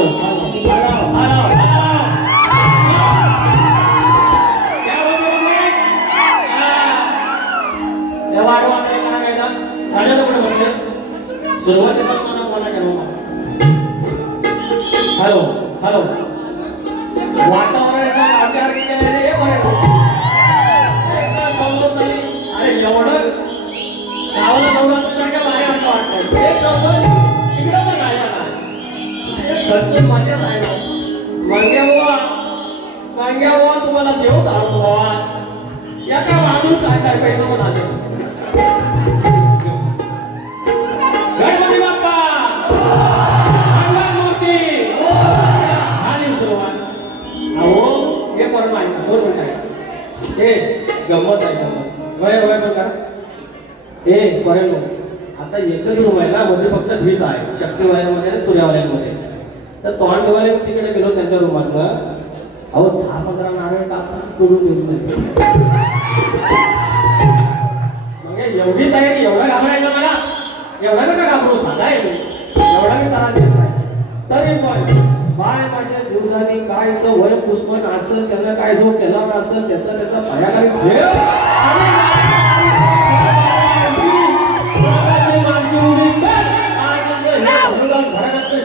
Hello hello hello सुरुवातीचा मला hello hello वातावरण अरे एवढं गावाला नवरात्र बाहेर वाटतं तिकडं तर राहिला घरचं मजा राहिला मांग्या बुवा तुम्हाला देऊ धावतो या काय वाजून काय काय पैसे म्हणाले गणपती बाप्पा मूर्ती आणि सुरुवात अहो हे परम आहे बरोबर काय हे गंमत आहे गंमत वय वय बघा हे करेल आता एकच रूम आहे ना मध्ये फक्त भीत आहे शक्तीवाल्यांमध्ये आणि तुऱ्यावाल्यांमध्ये तर तोंडवाले तिकडे गेलो त्यांच्या रूमातनं अहो 10-15 नारळ टाकून करून देत मग एवढी तयारी एवढा घाबरायचा मला एवढा नका घाबरू साधा आहे एवढा मी त्रास देत नाही तरी पण बाय माझ्या दुर्धानी काय तर वय पुष्पन असेल त्यांना काय जो केला असेल त्याचा भयाकारी खेळ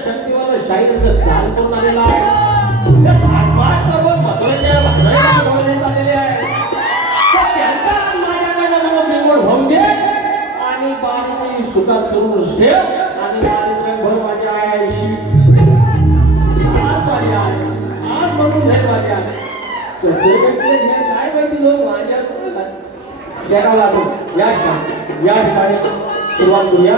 शक्तीवाला शाहीर चाल करून आलेला आहे आणि बारी सुखात सुरू ठेव आणि भर माझ्या आईशी आज माझी आहे आज म्हणून नाही माझ्या काय माहिती लोक माझ्या जगाला लागून या ठिकाणी सुरुवात करूया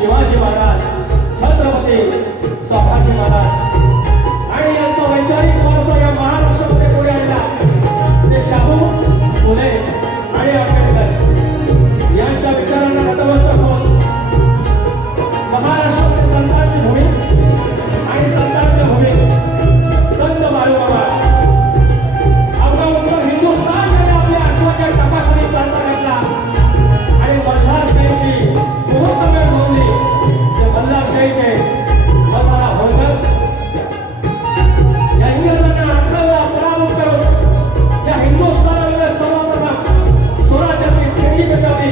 शिवाजी महाराज छत्रपती संभाजी महाराज आणि यांचा वैचारिक वारसा या महाराष्ट्रामध्ये पुढे आलेला ते शाहू फुले आणि आंबेडकर यांच्या विचारांना नतमस्तक होऊन महाराष्ट्रातील संतांची भूमी आणि संतांच्या भूमी संत बाळूबाबा अवघा उत्तर हिंदुस्थान आपल्या आत्माच्या टपाखाली प्रांता घेतला आणि मल्हार शाहीची मुहूर्तमेळ होऊन मल्हार शाहीचे मल्हारा होळकर या इंग्रजांना 18वा पराभूत करून या हिंदुस्थानामध्ये सर्वप्रथम स्वराज्याची खेळी पेटवली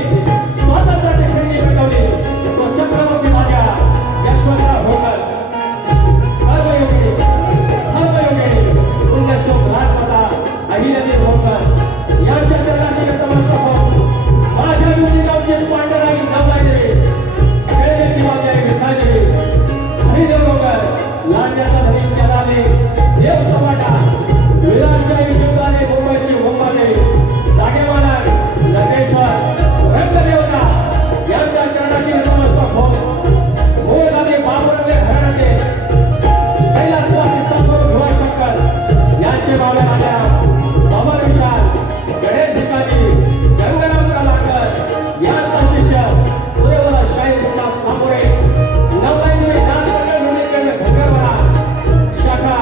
स्वातंत्र्याची खेळी पेटवली तो चक्रवर्ती राजा यशवंतराव होळकर सर्वयोगी पुण्यश्लोक राजमाता अहिल्यादेवी होळकर यांच्या चरणाशी नतमस्तक होऊन माझ्या विरोधी गावचे पांडुरंग नवलादेवी हरिदेव रोगर लांड्याचा धनी केलाने देव चव्हाटा विराटशाही जीवदाने मुंबईची मुंबादेवी जागेवाला लंकेश्वर रंगदेवता यांच्या चरणाशी नतमस्तक होऊन मूळगावी बाबुरंगे घराण्याचे कैलासवासी सद्गुरू भुवाशंकर यांचे मावळे राजा अमर विशाल गणेश भिकाजी गंगाराम कलाकर यांचा शिष्य सूर्यवला शाहीर विकास कांबोरे नवलाईदेवी दानवर्ग मुलीकडे भोकरवाडा शाखा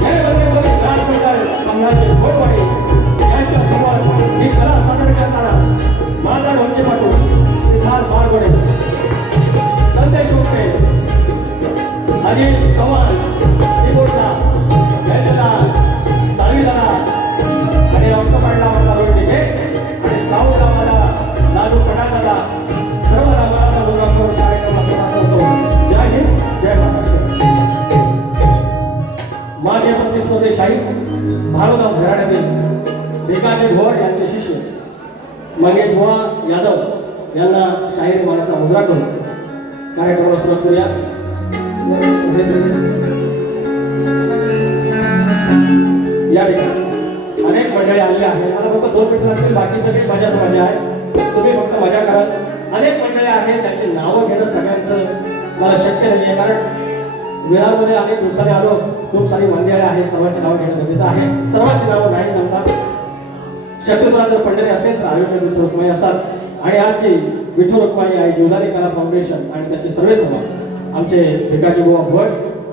जयवंतीपती राजमंडळ मंगळाची घोडवाडी यांच्या समोर ही कला सादर करताना माझा ढोलकीपटू सिद्धार्थ मारगोडे संदेश उमटे अनिल चव्हाण सिबोडला जयलाल सावीलाल आणि रक्तपांडा मला तिथे आणि साऊला मला लालू पडाला सर्व रामाला बोलून कार्यक्रमात करतो जय हिंद जय महाराष्ट्र माझे प्रतिस्पर्धी शाहीर भानुदास घराण्यातील भिकाजी भोर यांचे शिष्य मंगेश बुवा यादव यांना शाहीर मानाचा मुजरा करून कार्यक्रमाला सुरुवात करूया या ठिकाणी अनेक मंडळी आलेली आहेत मला फक्त 2 मिनिटं लागतील बाकी सगळी मजाच मजा आहे तुम्ही फक्त मजा करा अनेक मंडळी आहेत त्यांची नावं घेणं सगळ्यांचं मला शक्य नाही आहे कारण विरारमध्ये अनेक दिवसाने आलो, खूप सारी मंदिरे आहे, सर्वांची नावं घेणं गरजेचं आहे. सर्वांची नावं नाही जमतात. शक्यतो जर पंढरी असेल तर आयोजक विठू रुक्माई असतात आणि आजची विठू रुक्माई आई जीवदानी कला फाउंडेशन आणि त्याचे सर्व सभा आमचे भिकाजी बुवा भट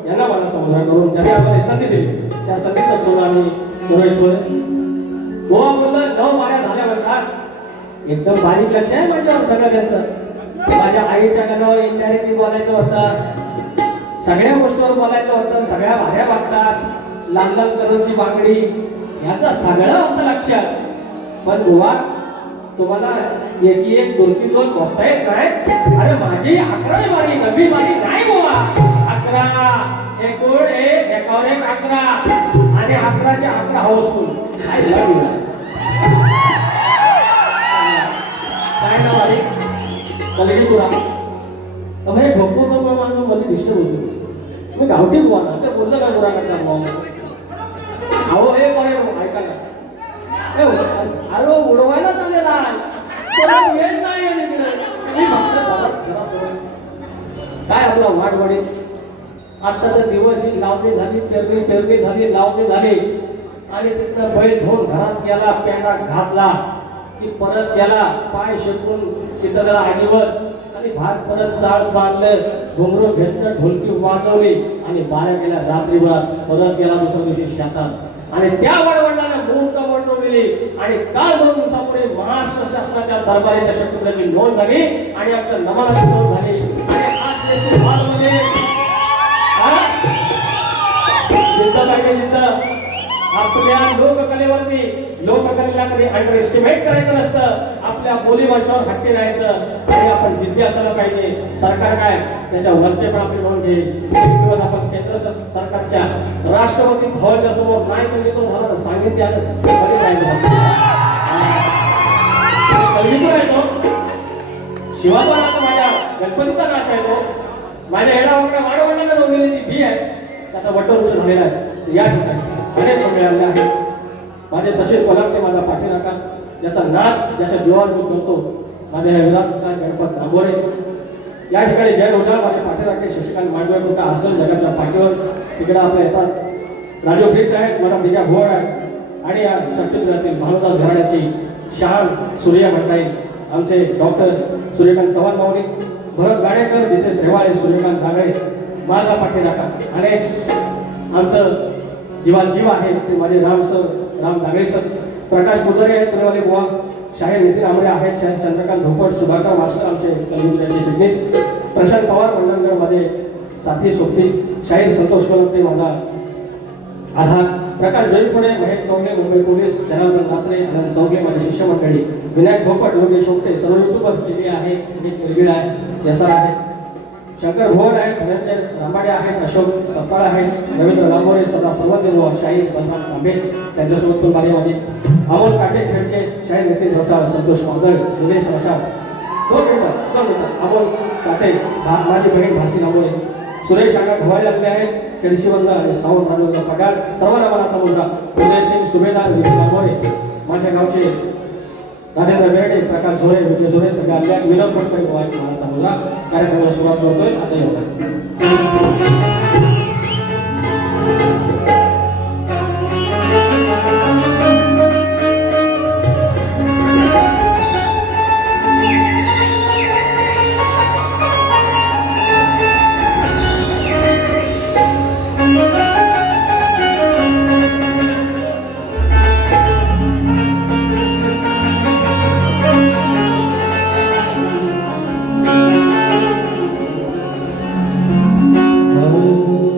यांना मला समुद्र करून ज्यांनी आम्हाला संधी दिली त्या संधीचं सोनं आम्ही पुरवतोय. बुवा बोललं 9 वाऱ्या झाल्या म्हणतात. एकदम बारीक लक्ष आहे माझ्यावर सगळं त्यांचं. माझ्या आईच्या गाण्यावर इंडायरेक्टली बोलायचं होतं, सगळ्या गोष्टीवर बोलायचं होतं, सगळ्या भाऱ्या वागतात, लाल लाल कलरची बांगडी याचं सगळं होतं लक्षात. पण बुवा तुम्हाला एकी एक दोन दोन बसता येत नाही. अरे माझी 11वी बारी, 9वी बारी नाही बुवा. 11 एकूण 1 एकावर 1 11 आणि 11चे 11 हाऊसफुल. काय नाव आहे कलगीपुरा. तुम्ही ढोको नको मानून मध्ये डिस्टर्ब होतो. मी गावठी बुवा ना ते बोललं का बुरा करता बुवा. अहो हे बरे ऐका ना. अरे उडवायला चाललेला आहे, येत नाही काय आपला वाढवडी. आता तर दिवस लावणी झाली, पेरणी झाली, लावणी झाली आणि तिथं बैल धुवून घरात गेला, पेंडा घातला की परत गेला, पाय शेकून तिथं जरा आजीवर आणि भात परत चाळ बांधलं, घुंगरू घेतलं, ढोलकी वाजवली आणि 12 गेल्या रात्रीभर परत गेला दुसऱ्या दिवशी शेतात. आणि त्या वडवडिलांना मूर्त बनवली आणि काल 2 दिवसापूर्वी महाराष्ट्र शासनाच्या दरबारीच्या शक्तीची नोंद झाली आणि आमच्या नमनाची नोंद झाली. आणि आज देशभरामध्ये जिथं पाहिजे तिथं आपल्या लोककलेवरती, लोककलेला कधी अंडर एस्टिमेट करायचं नसतं. आपल्या बोलीभाषेवर हट्टी राहायचं आणि आपण जिद्दी असायला पाहिजे. सरकार काय त्याच्या वरचे पण आपली नोंद घेईल. एक दिवस आपण केंद्र सरकारच्या राष्ट्रपती भवनाच्या समोर नाही कमी तो झाला तर सांगितलं शिवाचा नाच माझ्या गणपतीचा नाच आहे तो. माझ्या ह्याला वाढवण्याला लावलेली ती भी आहे त्याचा वटवृक्ष झालेला आहे. या ठिकाणी अनेक मंडळी आले आहेत. माझे सचिन कोलाटे माझा पाठीराखा ज्याचा नाच ज्याच्या जीवावर मी करतो माझ्या विराटचा गणपत आंबोरे. या ठिकाणी जय रोजा माझे पाठीराखे शशिकांत मांडवे कुठं असेल जगाच्या पाठीवर तिकडे आपले येतात. राजू भीट आहेत, मला दिघ्या घोड आहे आणि या चर्चित्रातील भानुदास घराण्याची शान सूर्य म्हणता येईल. आमचे डॉक्टर सूर्यकांत चव्हाण माऊली, भरत गाडेकर, जितेश रेवाळे, सूर्यकांत जागळे माझा पाठीराखा. अनेक आमचं जीव आहे ते माझे राम जागळे सर, प्रकाश मुजरे आहेत पुणेवाले बुवा, शाहीर नितीन आमरे आहेत, शाहीर चंद्रकांत धोपट, सुधाकर वासकर आमचे कलगुरुचे चिटणीस, प्रशांत पवार मंडणगड माझे साथी सोबती, शाहीर संतोष कोलते माझा आधार, प्रकाश जयपुणे, महेश चौगले मुंबई पोलीस, जनार्दन रात्रे, आनंद चौगले माझे शिष्यमंडळी, विनायक धोपट, योगेश शोपटे, सर्व युट्यूबर सीडी आहे, निखिल आहे, यसा आहे, शंकर भोड आहे, धनंजय रामाडे आहेत, अशोक सप्पाळ आहे, रवींद्र लांबोरे, सदा सर्वदेव, शाहीर बलराम कांबे त्यांच्यासोबत पण बारी माझे, अमोल काटे खेडचे, शाहीर नितीन रसाळ, संतोष मंगळ, निलेश रसाळ, 2 मिनिटं अमोल काटे, माझी बहीण भारती लांबोरे, सुरेश आगा धवायला लागले आहेत, केळशीवंद आणि सावंत राजूचा पगार, सर्वांना मनाचा मुलगा, उदयसिंग सुभेदार, विजय लांबोरे, माझ्या गावचे राजेंद्र बेर्डे, प्रकाश झोरे, विजय झोरे सगळे आल्या, विनोद पटकन मनाचा मुलगा. कार्यक्रमाला सुरुवात करतोय आता एवढं. Oh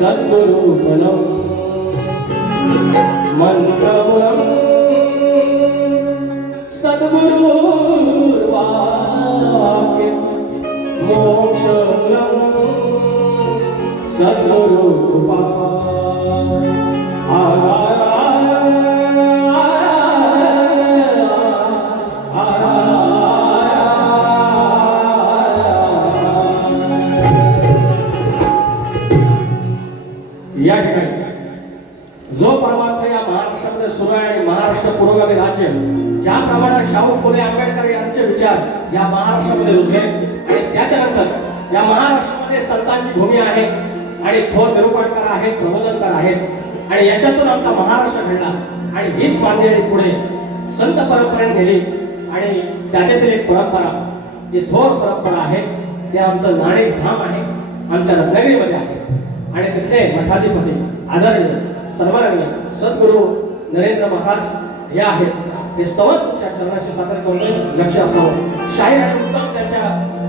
सद्गुरुकुलं मन्त्रमुलं सद्गुरुर्वाक्यं मोक्षमुलं सद्गुरुकृपा या ठिकाणी जो परमार्थ या महाराष्ट्रामध्ये सुरू आहे आणि महाराष्ट्र पुरोगामी राज्य ज्याप्रमाणे शाहू फुले आंबेडकर यांचे विचार या महाराष्ट्रामध्ये रुजले आणि त्याच्यानंतर या महाराष्ट्रामध्ये संतांची भूमी आहे आणि थोर निरूपणकार आहेत, प्रबोधनकार आहेत आणि याच्यातून आमचा महाराष्ट्र घडला आणि हीच बांधणी पुढे संत परंपरेने नेली आणि त्याच्यातील एक परंपरा जी थोर परंपरा आहे ते आमचं नाणेच धाम आहे, आमच्या रत्नागिरीमध्ये आहे आणि तिथले मठाधिपती आदरणीय सर्वांगीय सद्गुरू नरेंद्र महाराज हे आहेत. ते स्तवन त्या चरणाशी सादर करून लक्ष असावं. शाहीर आणि उत्तम त्याच्या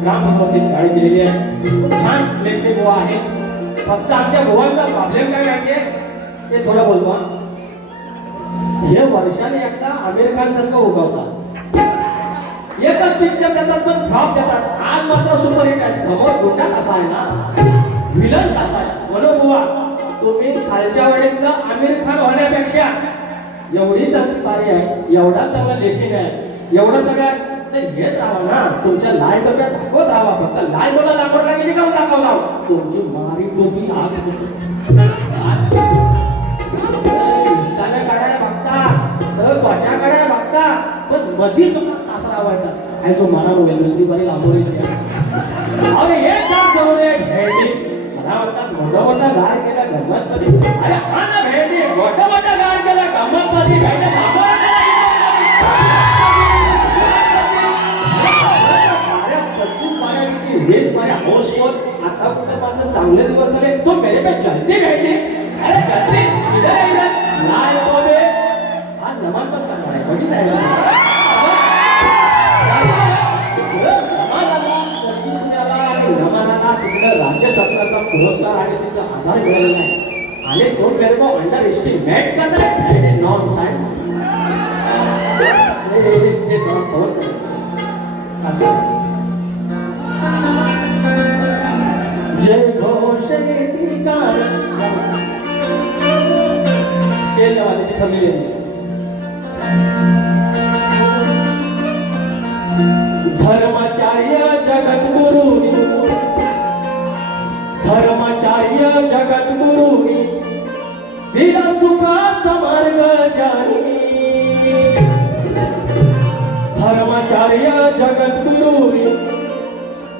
ग्रामभूमीत गाडी केलेली आहे. खूप छान लेखणी गोवा आहे. फक्त आमच्या गोवांचा प्रॉब्लेम काय माहितीये ते थोडं बोलतो. हे वर्षाने एकदा आमिर खान सारखं उगवतात, एकच पिक्चर देतात पण फ्लॉप देतात. आज मात्र सुपरहिट आहे. समोर गुंडा कसा आहे ना, विलन कसा आहे. म्हणून बुवा तुम्ही खालच्या वडीतलं आमिर खान होण्यापेक्षा एवढी चांगली पारी आहे, एवढा चांगला लेखीन आहे, एवढं सगळं घेत राहा ना. तुमच्या लाय डोक्यात दाखवत राहा. फक्त लाय डोला दाखवला की का दाखवला तुमची मारी डोकी आग काढायला बघता तर त्वचा काढायला बघता पण मधीच असं आवडतात. आणि तो मारा होईल दुसरी बारी लांबोरी अरे एक काम करू दे भेंडी मला म्हणतात मोठा मोठा गार केला गंमतमध्ये. अरे हा ना भेंडी मोठा मोठा गार केला गंमतमध्ये भेंडी आता कुठे मात्र चांगले दिवस आले तो मेरे पे जल्दी भेटली. अरे जल्दी इधर इधर नाही बोले आज नमाज पण करणार आहे बघी नाही राज्य शासनाचा पुरस्कार आहे तिचा आधार मिळालेला आहे आणि तो मेरे को अंडर एस्टिमेट करता है नॉन साइंस ये थोड़ा स्टोर कर जय घोष गीतिकार स्टेज वाले की फैमिली धर्माचार्य जगद्गुरु धर्माचार्य जगद्गुरु दिला सुखाचा मार्ग जाणी धर्माचार्य जगद्गुरु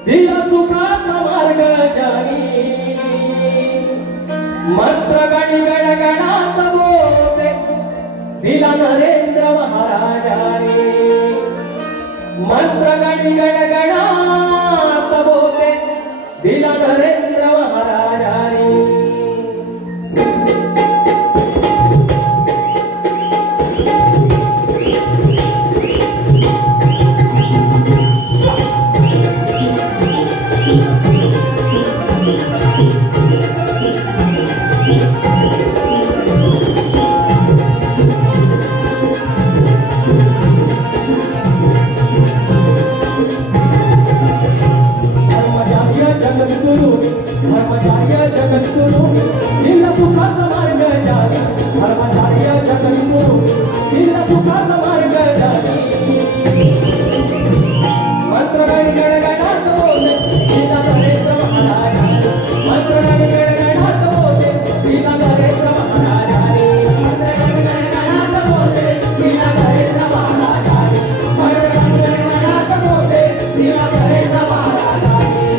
दिला सुखाचा मार्ग जाणी मंत्र गणी गणगणात बोलते दिला नरेंद्र महाराजाने मंत्र गणी गणगणात बोलते दिला नरेंद्र महाराजाने धर्माचार्य जगद्गुरु दिला सुखाचा मार्ग जाणी धर्माचार्य जगद्गुरु दिला सुखाचा मार्ग जाणी मंत्र गणी गणगणात बोले दिला नरेंद्र महाराजाने मंत्र गणी गणगणात बोले दिला नरेंद्र महाराजाने मंत्र गणी गणगणात बोले दिला नरेंद्र महाराजाने मंत्र गणी गणगणात बोले दिला नरेंद्र महाराजाने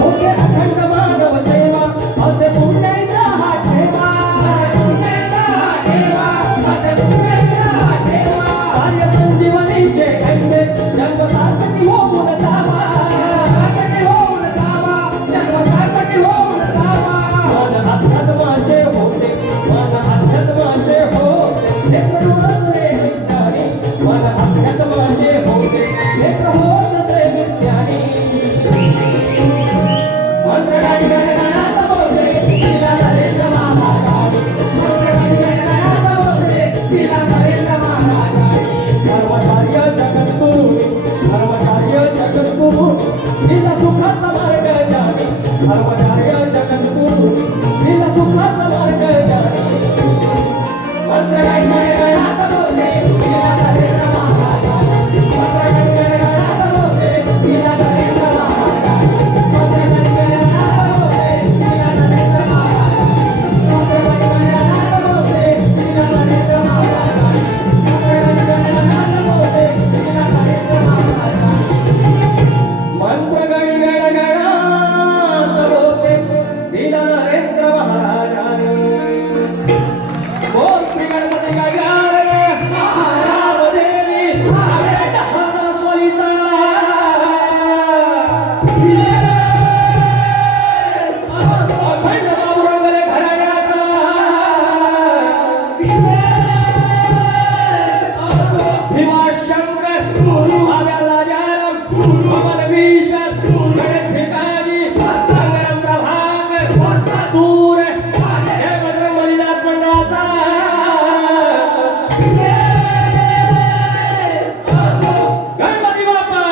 होते अखंड मानव सेवा असे पुण्याचा हा ठेवा कार्य संजीवनीचे ऐसे जन्मसार्थकी होऊन जावा मन अध्यात्माचे होते मन अध्यात्माचे होते हे प्रभुरे विज्ञानी मन अध्यात्माचे होते हे प्रभुसे विज्ञानी मंत्रगाई गणगणात बोलते तिला नरेंद्र महाराजांनी मंत्रगाई गणगणात बोलते तिला नरेंद्र महाराजांनी धर्मकार्य जगद्गुरु तिला सुखाचा मार्ग जाणी धर्मकार्य जगद्गुरु तिला सुखाचा मार्ग जाणी मंत्रगाई गणगणात बोलते तिला नरेंद्र महाराजांनी मंत्रगाई गणगणात बोलते तिला नरेंद्र महाराजांनी मंत्रगाई गणगणात बोलते तिला नरेंद्र महाराजांनी मंत्रगाई गणगणात बोलते तिला नरेंद्र महाराजांनी मंत्रगाई गणगणात बोलते तिला नरेंद्र महाराजांनी मंत्रगाई गणगणात बोलते तिला नरेंद्र महाराजांनी बोल श्री गणपती गणगणे महारादेवी अखंड हारा स्वारीचा अखंड पाऊरंगले घराण्याचा भीमाशंकर भाव्या राजाराम पवन भीषण गणेश भिकाजी अंगरम प्रभाकर तूर हे बजरंगबलीनाथ मंडळाचा गणपती बाप्पा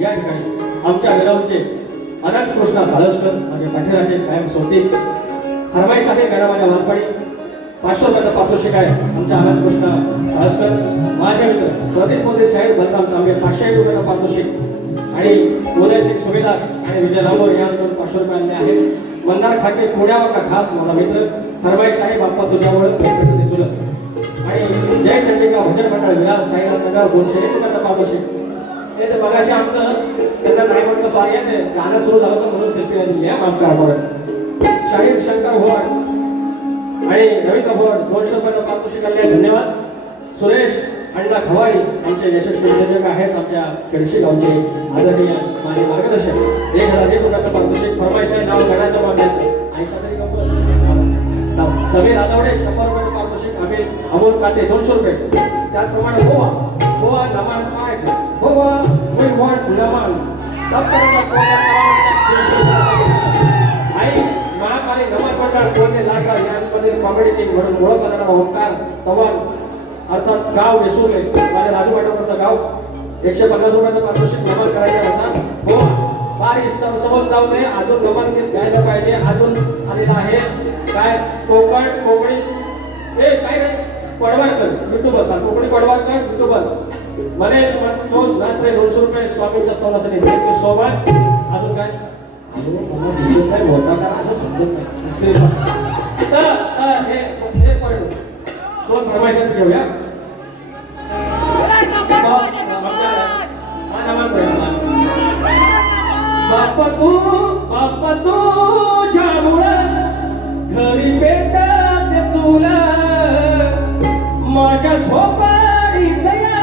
या ठिकाणी आमच्या गडावचे अनंत कृष्णा साळसकर म्हणजे पाठीराजे कायम सोडते फरमाईश आहे गडामाच्या वारपाडी 500 रुपयाचा पारितोषिक आहे आमच्या अनंत कृष्णा साळसकर माझ्या मित्र प्रदेश मंत्री शाहीर बलराम तांबे 500 रुपयाचा पारितोषिक आणि उदयसिंग सुभेदार आणि विजय रामोर यांच्याकडून 500 रुपये आणले आहेत मंदार खाके पुण्यावर खास माझा मित्र फरमाईश आहे बाप्पा तुझ्यामुळे भेटते चुलत आणि जय चंडिका भजन मंडळ विलास साईनाथ नगर 200 रुपयाचा पारितोषिक हे तर मगाशी आमचं त्यांना नाही म्हटलं सॉरी आहे ते गाणं सुरू झालं तर म्हणून सेल्फी नाही दिली माफ करा बरं शाहीर शंकर भोड आणि रवींद्र भोड 200 रुपयाचा पारितोषिक आणले धन्यवाद सुरेश अण्णा खवाडी आमचे यशस्वी उद्योजक आहेत आमच्या केडशी गावचे आदरणीय माझे मार्गदर्शक 1000 रुपयाचा पारितोषिक फरमाईश आहे नाव गणाचं मागण्याचं ऐका तरी नाव समीर आदवडे 100 रुपयाचं पारितोषिक अमोल काते 200 रुपये त्याचप्रमाणे गोवा नमान काय गोवा वी वॉन्ट नमान सब तरह आई महाकाली नमन मंडळ कोणी लागा यांमध्ये कॉमेडी टीम म्हणून ओळखला जाणारा ओंकार चव्हाण अर्थात गाव वेसूरले माझ्या राजू पाटोकरचं गाव 150 रुपयाचं पारितोषिक नमन करायचं होता गोवा बारी समोर जाऊ नये अजून नमन द्यायला पाहिजे अजून आलेला आहे काय कोकणी हे काय पडवाळकर युट्यूबर्स कोकणी पडवाळकर युट्यूबर्स मनेश मनोज नाचरे 200 रुपये स्वामींच्या स्तोत्रासाठी थँक्यू सो मच अजून काय अजून मला काय होता का असं समजत नाही तर घेऊया बाप्पा तुझ्यामुळं घरी पेटत चूल माझ्या सोपारी दया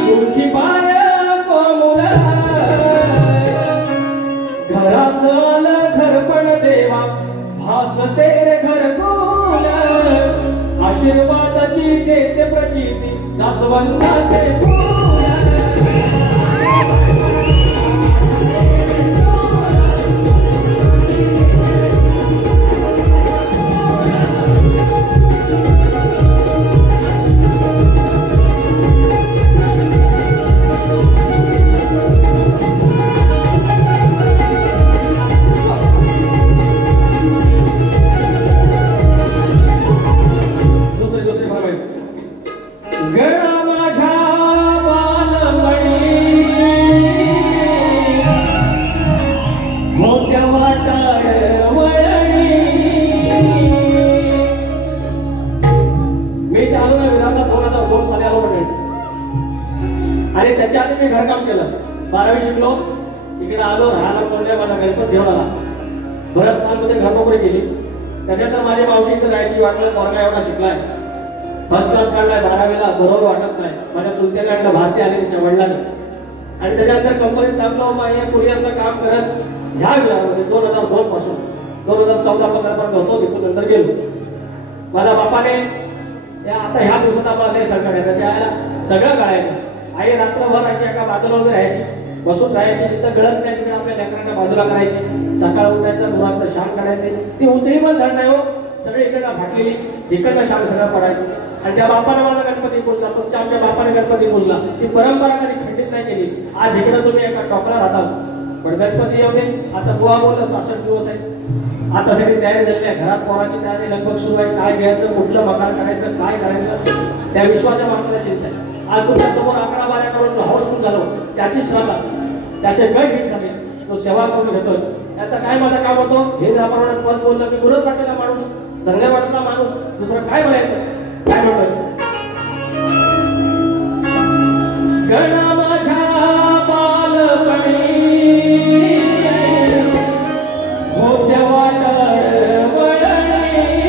सुखी पाय कोमुल घरासल घरपण देवा भास तेरे घरकुल आशीर्वादाची देते प्रचिती जास्वंदाचे फूल आणि त्याच्या आधी मी घरकाम केलं 12वी शिकलो इकडे आलो राहायला बोलले मला गणपत घेऊन आला भरत मालमध्ये घर नोकरी केली त्याच्यानंतर माझी मावशी इथं राहायची वाटलं पोरगा एवढा शिकलाय फर्स्ट क्लास काढलाय 12वीला बरोबर वाटत नाही माझ्या चुलत्याने आणलं भारती आली त्याच्या वडिलांनी आणि त्याच्यानंतर कंपनीत लागलो मग कुरिअरचं काम करत ह्या विभागामध्ये 2002 पासून 2014-15 पर्यंत होतो तिथून नंतर गेलो माझ्या बापाने आता ह्या दिवसात आम्हाला लय सरकार आहे त्याला सगळं कळायचं आई रात्रभर अशी एका बाजूला उभी राहायची बसून राहायची तिथं गळत नाही तिकडे आपल्या लेकरांना बाजूला करायची सकाळ उठायचं मुलांचं शाम काढायचे ती उतरी पण धड नाही हो सगळी इकडनं फाटलेली इकडनं शाम सगळं पडायची आणि त्या बापाने माझा गणपती पूजला तुमच्या आमच्या बापाने गणपती पूजला ती परंपरा कधी खंडित नाही केली आज इकडे तुम्ही एका टोकला राहतात पण गणपती येऊ दे आता बुवा बोललं 66 दिवस आहे आता सगळी तयारी झाली आहे घरात पोराची तयारी लगभग सुरू आहे काय घ्यायचं कुठलं मकार करायचं काय करायचं त्या विश्वाच्या मागण्याला चिंता आहे आज तुमच्या समोर 11 बाऱ्या करून हाऊसफुल झालो त्याची श्रद्धा त्याचे गट हिट झाले तो सेवा करून घेतोय आता काय माझं काम होतं हे ज्याप्रमाणे पद बोललं मी गुरु टाकलेला माणूस धंदेवाटातला माणूस दुसरं काय म्हणायचं काय म्हणतोय गणा माझ्या बालपणी होत्या वाटाड वळणी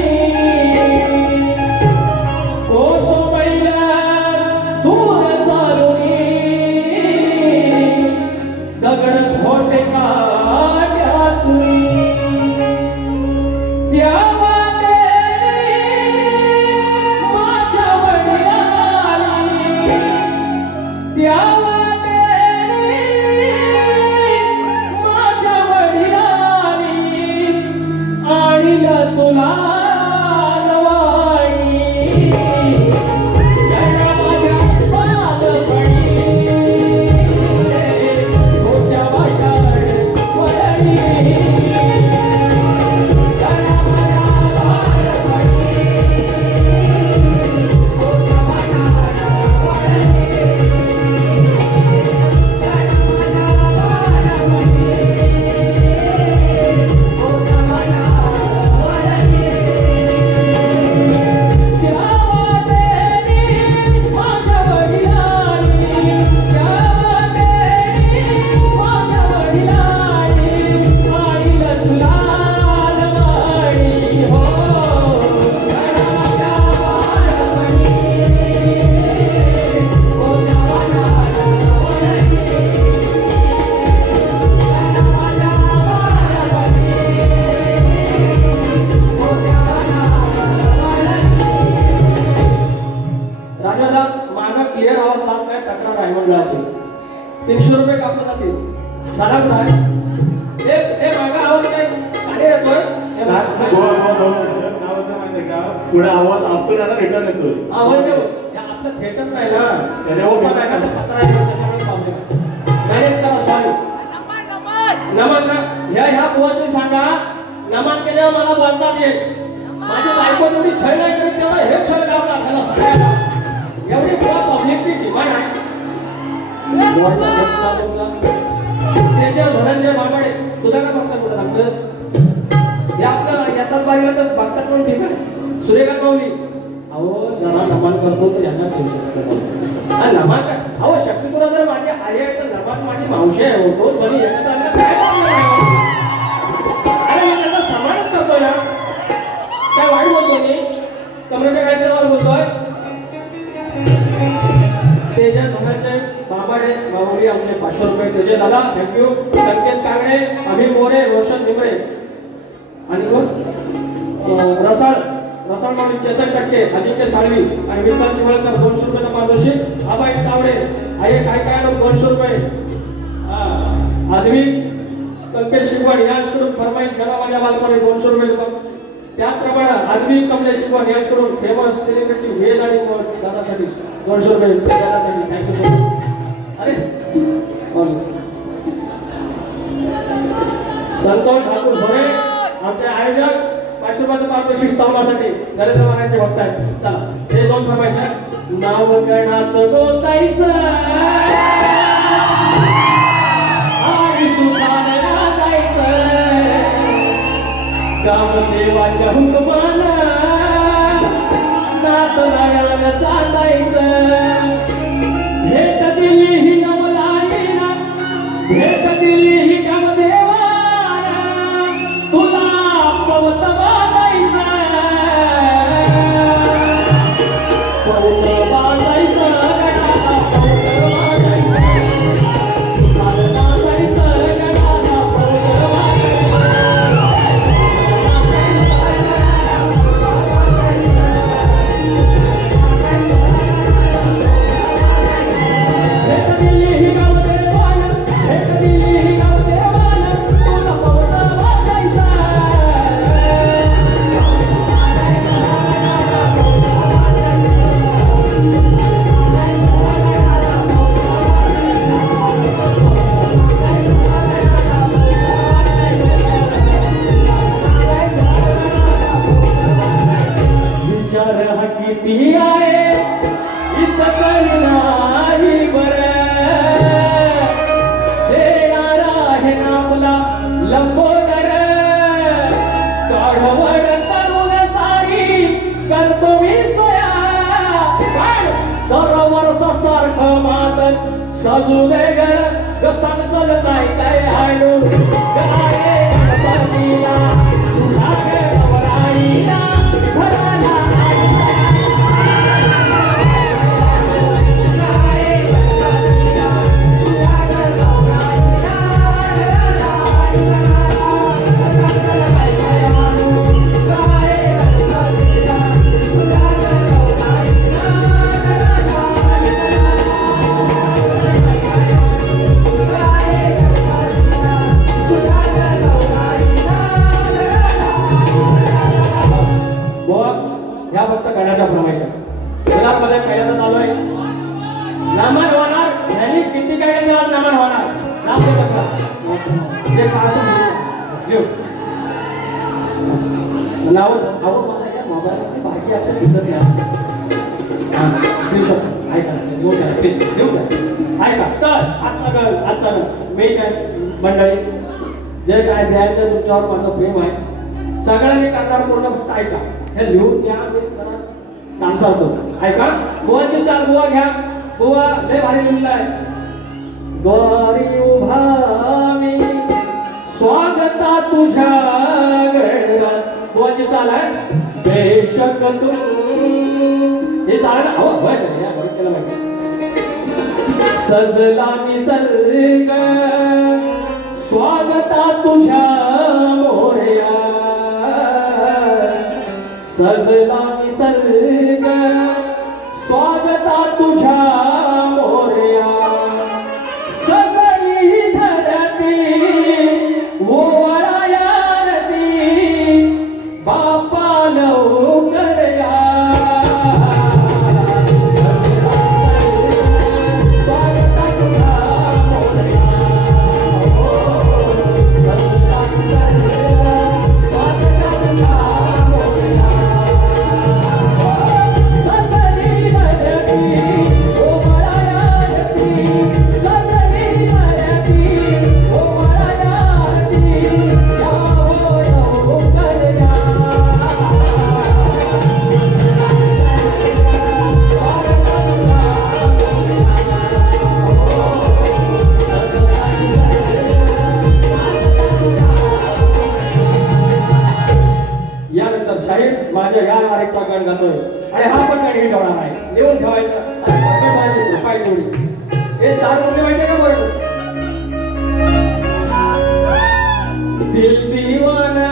कोसो बैला दूर चालुनी दगड खोटे काट्यातून त्या माझ्या वडिलांनी त्या माझ्या वडिलांनी आणलं तुला नवाणी जगा माझ्या बालपणी होत्या वाटाड वळणी क्लिअर आवाज जात नाही तक्रार आहे मंडळाची 300 रुपये कापले जातील दादा कुठं आहे ए मागा आवाज नाही आणि येतोय पुढे आवाज आपण आता रिटर्न येतोय आवाज आपलं थिएटर नाही ना त्याच्यावर पण आहे का पत्र आहे त्याच्यामुळे प्रॉब्लेम मॅनेज करा सॉरी नमन ना ह्या बुवानी सांगा नमन केल्यावर मला बोलतात येईल माझी बायको एवढी छळ नाही करीत तेवढं हे छळ गाव दाखवायला सगळ्याला एवढी बुवा पब्लिकची डिमांड आहे त्याच्या धनंजय बाबाडे सुधाकर बसतात कुठं आमचं हे आपलं यातात बारीला तर बघतात पण ठीक आहे सूर्यकांत माऊली अहो जरा नमन करतो तर यांना टेन्शन हा नमन काय अहो शक्ती तुला जर माझी आई आहे तर नमन माझी मावशी आहे हो दोन बनी एकत्र आणल्या काय problem आहे? अरे मी त्यांना समानच करतोय ना काय वाईट बोलतो मी कमरेच्या काय नावावर बोलतोय तेजा धोंडे बाबाडे बाबाडी आमचे 500 रुपये तेजे दादा थँक्यू संकेत कागडे अभिल मोरे रोशन निमरे आणि कोण रसाळ मावळी चेतन टक्के अजिंक्य साळवी आणि विठ्ठल चिवळकर 200 रुपये पारदर्शी आबाई तावडे आहे काय 200 रुपये आदमी कल्पेश शिकवण यांच्याकडून फरमाईश करा माझ्या बालपणे 200 रुपये त्याप्रमाणे आदमी कमलेश शिकवण यांच्याकडून फेमस सेलिब्रिटी वेद आणि दादासाठी 200 रुपये दादासाठी थँक्यू सो मच अरे संतोष ठाकूर भोरे आमचे आयोजक 500 रुपयाचं पारितोषिक स्तवनासाठी नरेंद्र महाराजांचे भक्त आहेत चला हे दोन फरमाईश आहे नाव गणाचं बोलतायचं आणि सुखान राजायचं कामदेवाच्या हुकमानं नात लागायला सांगायचं भेट दिली ही गमराईना भेट दिली ही कामदेवाना तुला पवत बांधायचं पवत बांधायचं गडाला पवत बांधायचं सुखान बांधायचं गडाला पवत किती आहे इतक नाही बरं हे यार आहे ना आपला लंबोदर काढवड तरुण सारी करतो मी सोया पण दर वर्ष सारखं मातन सजू दे गर समजल नाही काय हाडू गाये परतीला तुझा गवराईला भराला ह्या फक्त गण्याच्या फरमाईश गुलाबमध्ये पहिल्यांदा चालू आहे नमन होणार यांनी किती काय नमन होणार नाव बघा ते पासून घेऊ नाव मला या मोबाईलमध्ये बाकी आता दिसत नाही स्क्रीनशॉट ऐका घेऊ द्या घेऊ द्या ऐका तर आजचा मी काय मंडळी जे काय द्यायचं तुमच्यावर माझं प्रेम आहे सगळ्यांनी करणार पूर्ण फक्त ऐका हे लिहून घ्या मी जरा ट्रान्सफर करतो ऐका बुवाची चाल बुवा घ्या बुवा लय भारी लिहिलं आहे द्वारी उभा मी स्वागता तुझ्या गडगडात बुवाची चाल आहे बेशक तू हे चाल ना हो होय या बरं केलं माहिती सजला मी सर्ग स्वागता तुझ्या मोरया सजला निसर्ग स्वागता तुझ्या मोरया सजली धरती ओवळायारती बापा लवकर या स्वागता तुझ्या मोरया सजला निसर्ग स्वागता तुझ्या या वारीचा गण गातोय आणि हा पण गण हिट होणार आहे लिहून ठेवायचं आणि परमेश्वराची कृपा आहे तेवढी हे 4 मुद्दे माहिती का बरं दिल दीवाना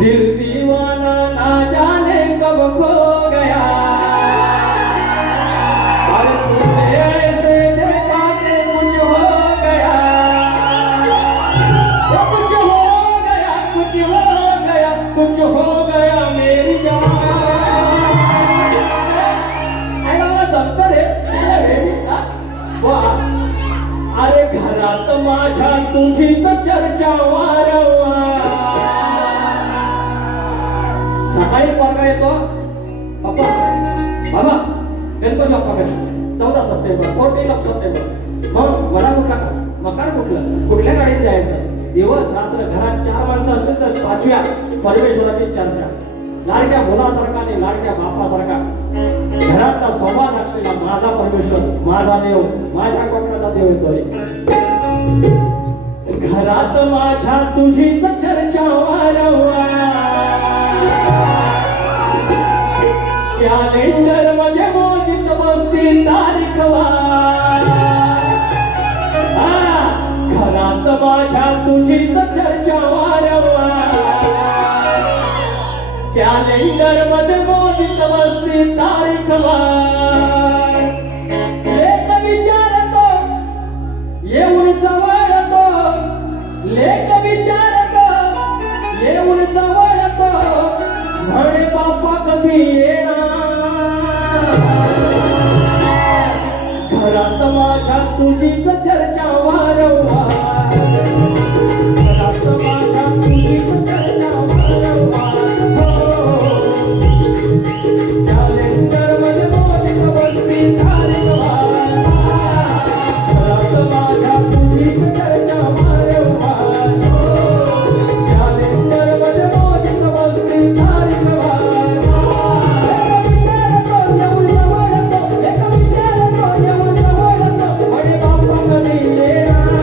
दिल दीवाना ना जाने कब खो गया और तुमने ऐसे देखा कि कुछ हो गया कुछ हो गया कुछ हो गया कुछ हो गया मेरी जान ऐका जमतं रे अरे घरात माझ्या तुझीच चर्चा वारंवार सकाळी पगार येतो पप्पा बाबा गणपती बाप्पा 14 सप्टेंबर 14 सप्टेंबर मग वडा कुठला का मकार कुठलं कुठल्या गाडीत जायचं दिवस रात्र घरात 4 माणसं असतील तर 5व्या परमेश्वराची चर्चा लाडक्या मुलासारखा आणि लाडक्या बापासारखा घरातला संवाद असलेला माझा परमेश्वर माझा देव माझ्या कोकणाचा देव येतोय घरात माझ्या तुझीच चर्चा वारंवार कॅलेंडर मध्ये मोजित बसती तारीख वार घरात माझ्या तुझीच चर्चा वारंवार कॅलेंडर मध्ये मोजित बसती तारीख वार लेख विचारतो येऊन जवळतो लेख विचारतो येऊन जवळतो म्हणे बाप्पा कधी येणार घरात माझ्या तुझीच चर्चा वारंवार घरात माझ्या तुझीच चर्चा वारंवार कॅलेंडर मध्ये मोजित बसती तारीख वार घरात माझ्या तुझीच चर्चा वारंवार कॅलेंडर मध्ये मोजित बसती तारीख वार येऊन जवळतो येऊन जवळतो आणि बाप्पा कधी येणार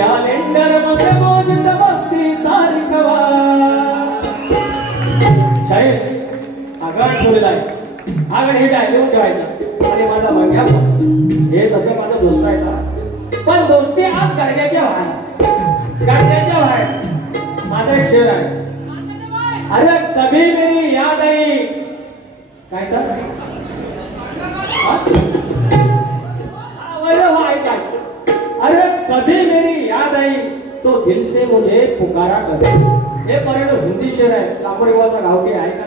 कॅलेंडर मध्ये मोजत बसती तारीख शाहीर आगळ ठेवलेला आहे आगळ हे काय लिहून ठेवायचं आणि माझा भंग्या हे तसं माझं दोस्त आहे का पण दोस्ती आज गाडग्याच्या बाहेर माझा एक शेर आहे अरे कभी मेरी याद आई काय तर अरे कभी मेरी याद आई तो दिल से मुझे पुकारा कर हे पर्यंत हिंदी शेर आहे कापडीवाचा गावठी आहे का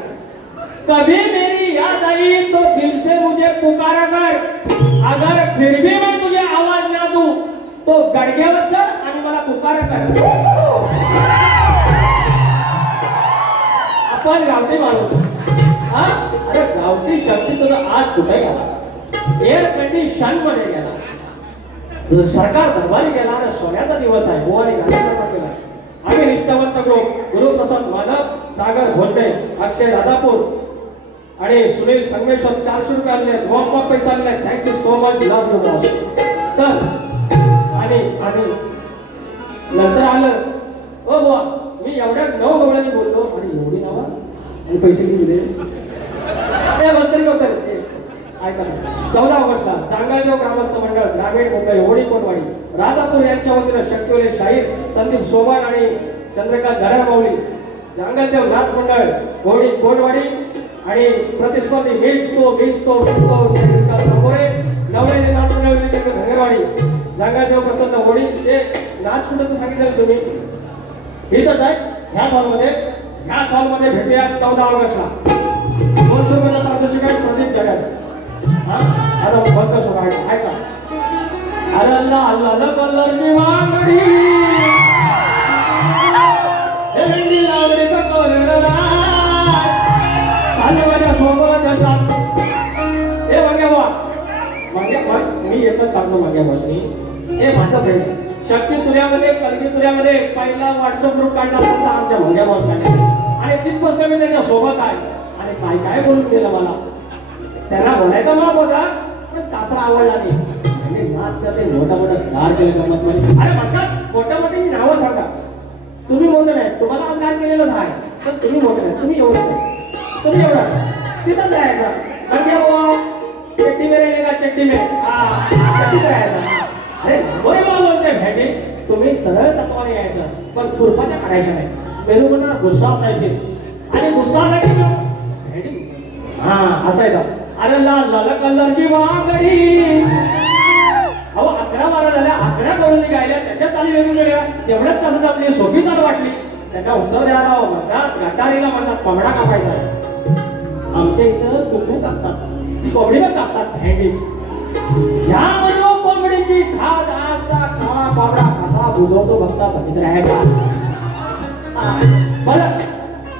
कभी मेरी याद आई तो दिल से मुझे पुकारा कर अगर फिर भी मैं तुझे आवाज ना दूं तो गडग्यावर चढ आणि मला पुकारा कर आपण गावठी माणूस हा अरे गावठी शक्ती तुला आज कुठे गेला एअर कंडिशन मध्ये गेला सरकार दरबारी गेला आणि सोन्याचा दिवस आहे गोवारी घालायचा केला आम्ही निष्ठावंत गुरुप्रसाद माधव सागर भोसडे अक्षय राजापूर आणि सुनील संगमेश्वर 400 रुपये आणले वॉक पैसे आणले thank you so much love you boss तर आणि नंतर आलं ओ बुवा मी एवढ्या 9 गवळ्यांनी बोललो आणि एवढी नावा आणि पैसे किती दिले ते वस्तरी होते ऐका 14 ऑगस्टला चांगलदेव ग्रामस्थ मंडळ ग्रामीण मुंबई होळी कोटवाडी राजापूर यांच्या वतीनं शक्यवले शाहीर संदीप सोबान आणि चंद्रकांत घरामावली चांगलदेव नाथ मंडळ होळी कोटवाडी आणि प्रतिस्पर्धी मिळतो समोरे नवले नाथ मंडळ घंगरवाडी चांगलदेव प्रसन्न होळी ते नाच कुठं सांगितलं तुम्ही इथंच आहे ह्याच हॉलमध्ये भेटूया 14 ऑगस्टला 200 रुपयाचा पारितोषिक आहे प्रदीप जगत आता बंद सोडा ऐका अरे अल्लाह अल्लाह कलरची वांगडी हे हिंदी लावणी का कोलडा आले माझ्या सोबत हे बघा मी एकच सांगतो माझ्या बसनी हे माझं फ्रेंड शक्ती तुऱ्यामध्ये कलगी तुऱ्यामध्ये पहिला व्हॉट्सअप ग्रुप काढला होता आमच्या भंग्या भाऊ आणि तिथपासून मी त्याच्या सोबत आहे आणि काय काय बोलून गेलं मला त्याला बोलायचा माप होता पण कासरा आवडला नाही म्हणजे नाच करते मोठा गार केलं गमत मध्ये अरे म्हणतात मोठ्या मोठी नावं सांगा तुम्ही मोठे नाही तुम्हाला आज गार केलेलंच आहे पण तुम्ही मोठे नाही तुम्ही एवढंच आहे तुम्ही एवढं तिथंच राहायचं म्हणजे बुवा चट्टी में रहेगा चट्टी में चट्टीत राहायचं अरे बरे बाबा बोलते भेटे तुम्ही सरळ तत्वाने यायचं पण खुरपाच्या काढायच्या नाही मेरू म्हणा गुस्सा पाहिजे आणि गुस्सा नाही भेटी हा असायचा अरे लाल कलरची वांगडी अहो 11-12 झाल्या 11 करून गायल्या त्याच्या चाली वेगवेगळ्या तेवढ्याच तासात आपली सोपी चाल वाटली त्यांना उत्तर द्यायला म्हणतात गटारीला म्हणतात कोंबडा कापायचा आमच्या इथं कुंभू कापतात कोंबडीवर कापतात भेंडी ह्या म्हणून कोंबडीची खाद आजचा काळा कोंबडा कसा बुजवतो बघता बघित राहायचा बरं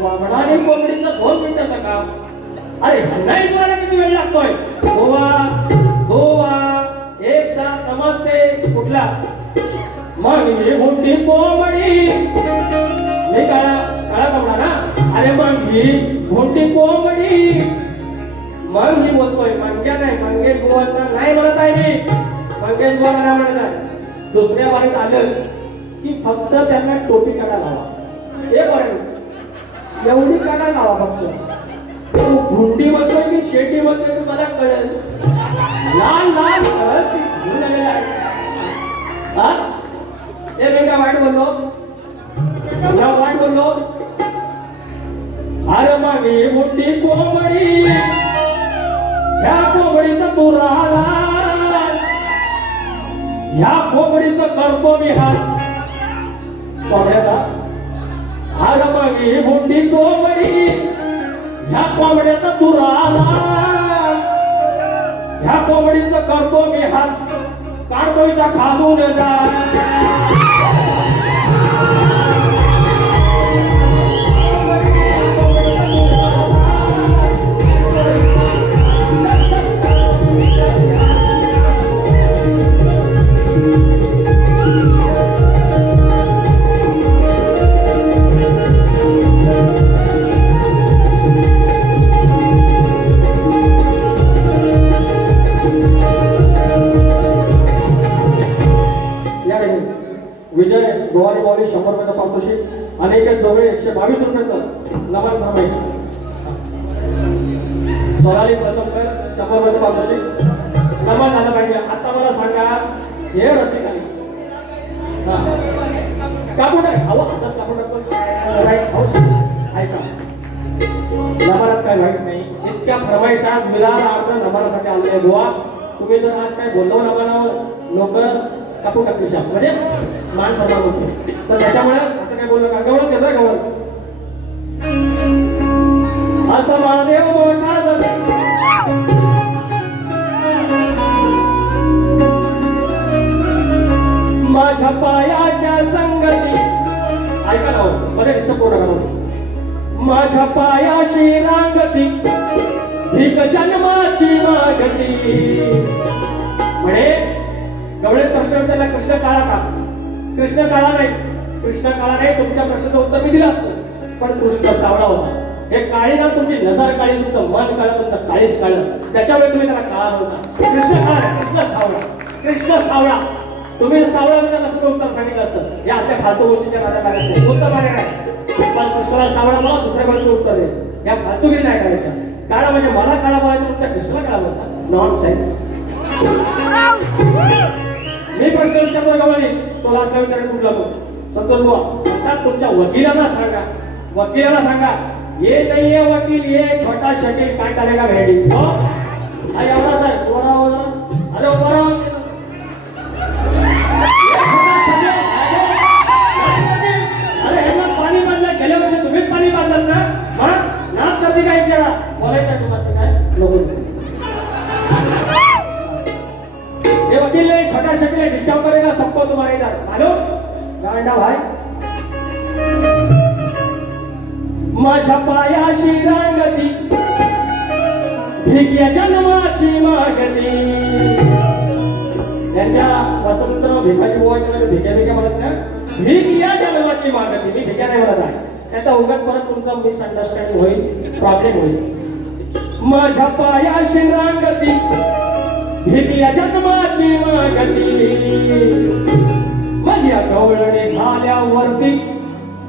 कोंबडा आणि कोंबडीचं 2 मिनिटाचं काम अरे नाही तुम्हाला किती वेळ लागतोय गोवा एक साथ नमस्ते कुठला मग ही मोठी कोंबडी नाही काळा कोंबडा ना अरे मग ही मोठी कोंबडी मग मी बोलतोय मांग्या नाही मांगे गोवांना नाही म्हणत आहे मी मांगे गोवा नाही म्हणत आहे दुसऱ्या बारीत आलं की फक्त त्यांना टोपी काढा लावा हे बरं एवढी काढा लावा फक्त गुंडी म्हणतोय की शेटी म्हणतोय मला कळेल लाल लाल घेऊन आलेला आहे हे मी काय वाईट बोललो वाईट बोललो अरे मागे मोठी कोंबडी ह्या कोंबडीचा तू राहिला ह्या कोंबडीचं करतो मी हात कोंबड्याचा अरे मागे मोठी कोंबडी ह्या कोंबड्याचा तू राहिला ह्या कोंबडीचं करतो मी हात काढतोयचा खालून जा विजय गोवारी गोवारी 100 रुपयाचं पारितोषिक आणि एक जवळ 122 रुपयाचं नमन फरमाईश. सोनाली प्रसंकर 100 रुपयाचं पारितोषिक नमन झालं पाहिजे. आता मला सांगा हे रसिक आहे कापून आहे अहो हातात कापून टाकतो राईट ऐका नमनात काय वाईट नाही. इतक्या फरमाईशात विरार अर्ध नमनासाठी आले गोवा. तुम्ही जर आज काय बोललो नमाना लोक कापून टाकू शकता म्हणजे मान सन्मान होतो. तर त्याच्यामुळे असं काय बोललं का गवळ घेतोय गवळ असं महादेव मोठा माझ्या पायाच्या संगती ऐका ना मध्ये डिस्टर्ब करू नका. माझ्या पायाशी रांगती भीक जन्माची मागती म्हणे गवळे प्रश्न त्याला कृष्ण काळा का कृष्ण काळा नाही कृष्ण काळा नाही. तुमच्या प्रश्नाचं उत्तर मी दिलं असतं पण कृष्ण सावळा होता. हे काळी ना तुमची नजर काळी तुमचं मन काळं तुमचं काळीच काळं त्याच्यामुळे तुम्ही त्याला काळा होता. कृष्ण काळा कृष्ण सावळा कृष्ण सावळा. तुम्ही सावळा म्हणजे कसं उत्तर सांगितलं असतं. या अशा फालतू गोष्टीच्या नादाला लागत नाही. उत्तर मागे नाही पण कृष्णाला सावळा मला दुसऱ्या वेळेचं उत्तर आहे. या फालतूगिरी नाही करायच्या. काळा म्हणजे मला काळा बोलायचं त्या कृष्णाला काळा बोलतात नॉन सेन्स. मी प्रश्न विचारतो गवळी तो लास्टला विचारेल कुठला तो संतोष बुवा आता तुमच्या वकिलांना सांगा ये नहीं है वकील ये छोटा शकील काय करेगा भेडी हो हा एवढाच आहे. अरे उभा अरे ह्यांना पाणी बांधलं गेल्या वर्षी तुम्हीच पाणी बांधलं ना मग नाच करते काय विचारा बोलायचं तुम्हाला काय नको. ये वकील ने छोटा शकील डिस्टर्ब करेगा सबको तुम्हारे इधर मालूम गांडा भाई. माझ्या पायाशी रांगती भिक्या जन्माची मागती. त्यांच्या स्वतंत्र भिकारी बोवायच्या भिक्या म्हणत नाही भीक या जन्माची मागती. मी भिक्या नाही म्हणत आहे. त्याचा उगाच परत तुमचा मिसअंडरस्टँडिंग होईल प्रॉब्लेम होईल. माझ्या पायाशी रांगती भीक या जन्माची मागती. माझ्या गवळणी झाल्यावरती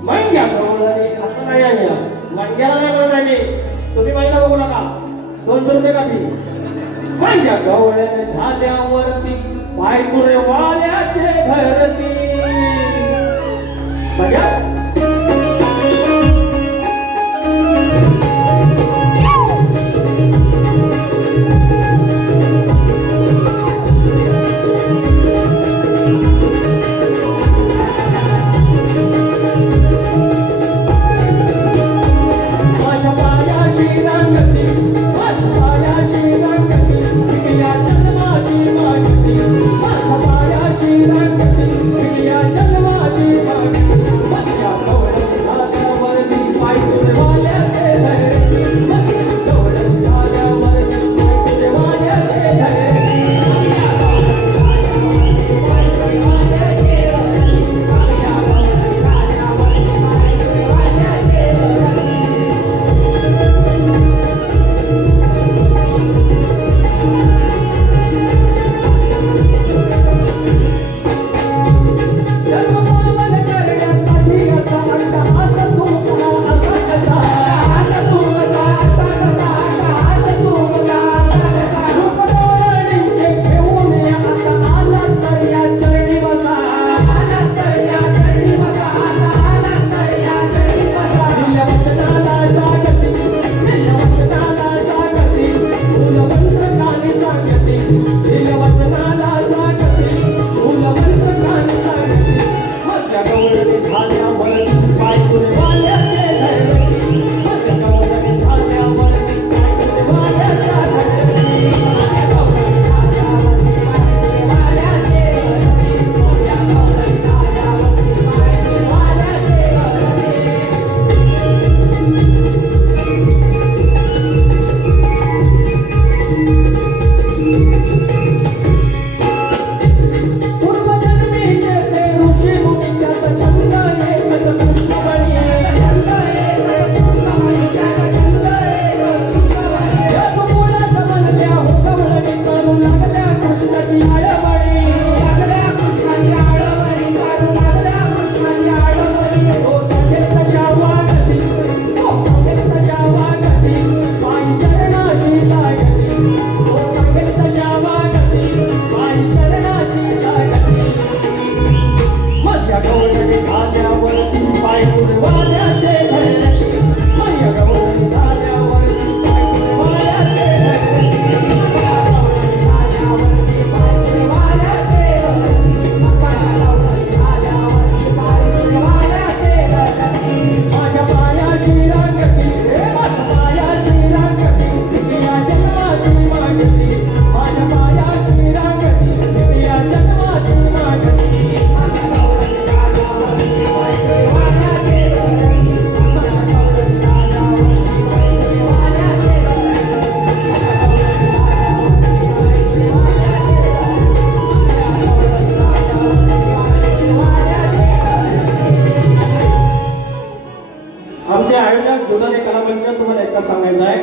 मंग्या गवळणी असं नाही आहे मंग्याला नाही म्हणत आहे मी. तुम्ही महिला बघू नका 200 रुपये का फी. मंग्या गवळणी झाल्यावरती पायपुरे वाल्याचे भरती बघा. पूर्वजन्मी ऋषी भूमिका झाल्यावरती पाय पुरवाल्याचे धरती मैया गौरी झाल्यावरती पाय पुरवाल्याचे धरती माझ्या पायाची रांगती माझ्या पायाची रांगती या जन्माची मागती माझ्या पायाची रांगती या जन्माची मागती आमचे आयोजक जोधाने कलामंच तुम्हाला एकच सांगायचं आहे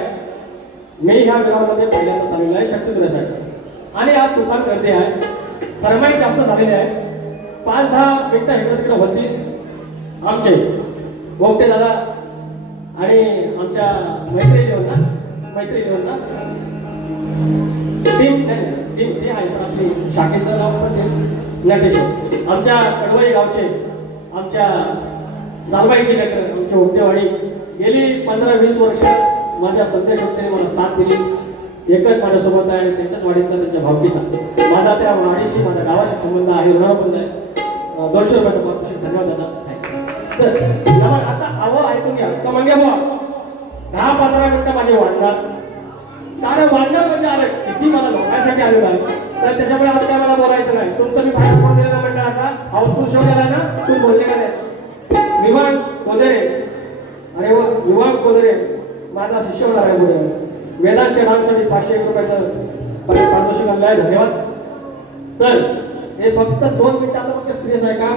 मी ह्या विभागामध्ये पहिल्यांदा आलेलो आहे शक्तीपुरासाठी आणि आज तुफान गर्दी आहे फरमाईश जास्त झालेली आहे 5-10 मिनिटं इकडे तिकडे होतील आमचे गोगटे दादा आणि आमच्या मैत्रिणीवर ना टीम ते आहे पण आपली शाखेचं नाव पण तेच नटेश्वर आमच्या कडवई गावचे आमच्या सालबाईची लेकर आमची उमटेवाडी गेली 15-20 वर्ष माझ्या संदेश होते मला साथ दिली एकच माझ्यासोबत आहे आणि त्यांच्याच वाडीतला त्यांच्या भावकीचा माझा त्या वाडीशी माझ्या गावाशी संबंध आहे ऋणबंध आहे 200 रुपयाचा पारितोषिक धन्यवाद दादा तर आता ऐकून घ्या तर मग बुवा 10-15 मिनिटं माझे वाढणार कारण वाढणार म्हणजे आलं किती मला लोकांसाठी आलेलं आहे तर त्याच्यामुळे आज काय मला बोलायचं नाही तुमचं मी बाहेर फोन दिलेला मंडळाचा हाऊसफुल शो केला ना तुम्ही बोलले का नाही विमान कोदरे अरे वा विमान कोदरे माझा शिष्य होणार आहे पुढे वेदांच्या डान्ससाठी 501 रुपयाचं पारितोषिक आणलं आहे धन्यवाद तर हे फक्त 2 मिनिटाचं फक्त सिरियस आहे का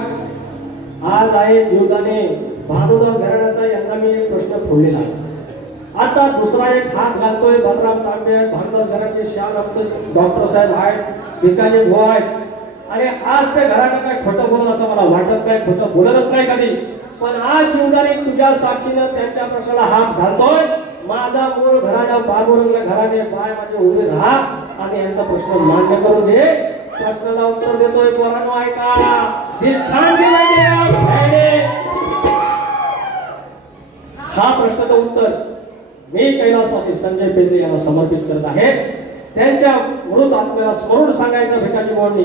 आज आहे जीवदाने बहादुरदास घराण्याचा यांना मी एक प्रश्न फोडलेला आहे आता दुसरा एक हात घालतोय बलराम तांबे भानदास घराचे श्याम आमचं डॉक्टर साहेब आहेत भिकाजी भाऊ आहेत आणि आज ते घरानं काय खोटं बोलत असं मला वाटत नाही खोटं बोलतच नाही कधी पण आज जीवदाने तुझ्या साक्षीनं त्यांच्या प्रश्नाला हात घालतोय माझा मूळ घराण्या बाबुरंगला घराने बाय माझे उभे राहा आणि यांचा प्रश्न मान्य करून घे प्रश्नाला उत्तर देतोय पोरांनो ऐका हा प्रश्नाचं उत्तर मी कैलासवासी संजय पेद्रे यांना समर्पित करत आहे त्यांच्या मृत आत्म्याला स्मरून सांगायचं भिकाजी भाऊंनी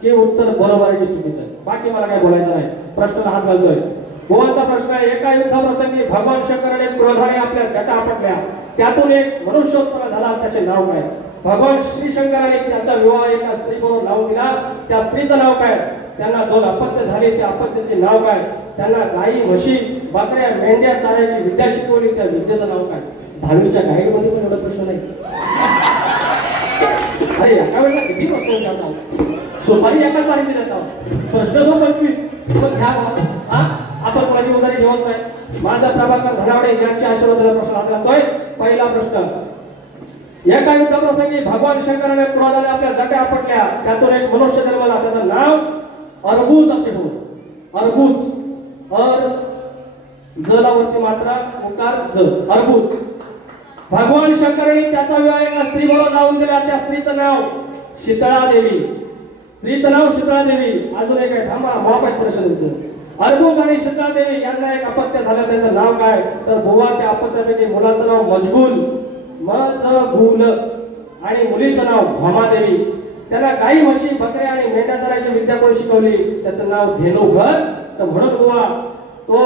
की उत्तर बरोबर आहे की चुकीचं आहे बाकी मला काय बोलायचं नाही प्रश्नाला हात घालतोय गोवांचा प्रश्न आहे एका युद्धाप्रसंगी भगवान शंकराने क्रोधाने आपल्या जटा आपटल्या त्यातून एक मनुष्योत्पन्न झाला त्याचे नाव काय भगवान श्री शंकराने त्याचा विवाह एका स्त्रीबरोबर लावून दिला त्या स्त्रीचं नाव काय त्यांना 2 अपत्य झाले त्या अपत्याचे नाव काय त्यांना गाई म्हशी बकऱ्या मेंढ्या चारायची विद्या शिकवली त्या विद्येचं नाव काय 10वीच्या गाईड मध्ये पण एवढा प्रश्न नाही अरे एका वेळेला किती प्रश्न विचारतात सुपारी एकाच बारीची देतात प्रश्न जो 25 पण घ्या हा आपण कोणाची उदारी जेवत नाही माझा प्रभाकर धनावडे यांच्या आशीर्वादाला प्रश्न हात घालतोय पहिला प्रश्न एका युद्धाप्रसंगी भगवान शंकराने क्रोधाने आपल्या जटा आपटल्या त्यातून एक मनुष्य जन्मला त्याचं नाव अर्बुज असे होत अर्बुज जलावरती मात्रा उकार ज अर्बुज भगवान शंकराने त्याचा विवाह एका स्त्रीबरोबर लावून दिला त्या स्त्रीचं नाव शीतळा देवी स्त्रीचं नाव शीतळा देवी अजून एक आहे थांबा महापाय प्रश्नांचं अर्बुज आणि शीतळा देवी यांना एक अपत्य झालं त्याचं नाव काय तर बुवा त्या अपत्यापैकी मुलाचं नाव मजगुल मजगुल आणि मुलीचं नाव भामादेवी त्यांना गाई म्हशी बकऱ्या आणि मेंढ्या चरायची विद्या कोणी शिकवली त्याचं नाव धेनुघर तर म्हणून बुवा तो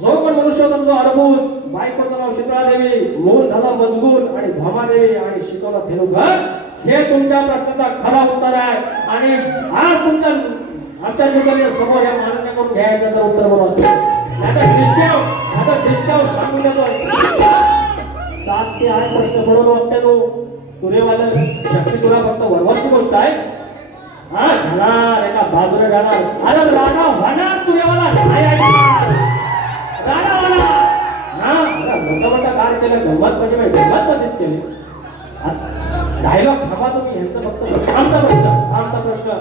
जो पण मनुष्य होता तो अर्बुज बायकोचं नाव शीतळा देवी मूळ झाला मजगुल आणि भामादेवी आणि शिकवला धेनुघर हे तुमच्या प्रश्नाचा खरा उत्तर आहे आणि आज तुमच्या आमच्या जीवनाने समोर या मान्य करून घ्यायचं तर उत्तर बरोबर असेल आता डिस्काउंट सांगून देतो 7 ते 8 प्रश्न सोडवून वाटतो तुरेवाला शक्ती तुला फक्त वरवरची गोष्ट आहे हा घाणार एका बाजूने घाणार अरे राणा होणार तुरेवाला नाही ऐकणार राणा होणार हा मोठा कार्य केलं गंमत म्हणजे गंमत मध्येच केली डायलॉग थांबा तुम्ही ह्यांचं फक्त आमचा प्रश्न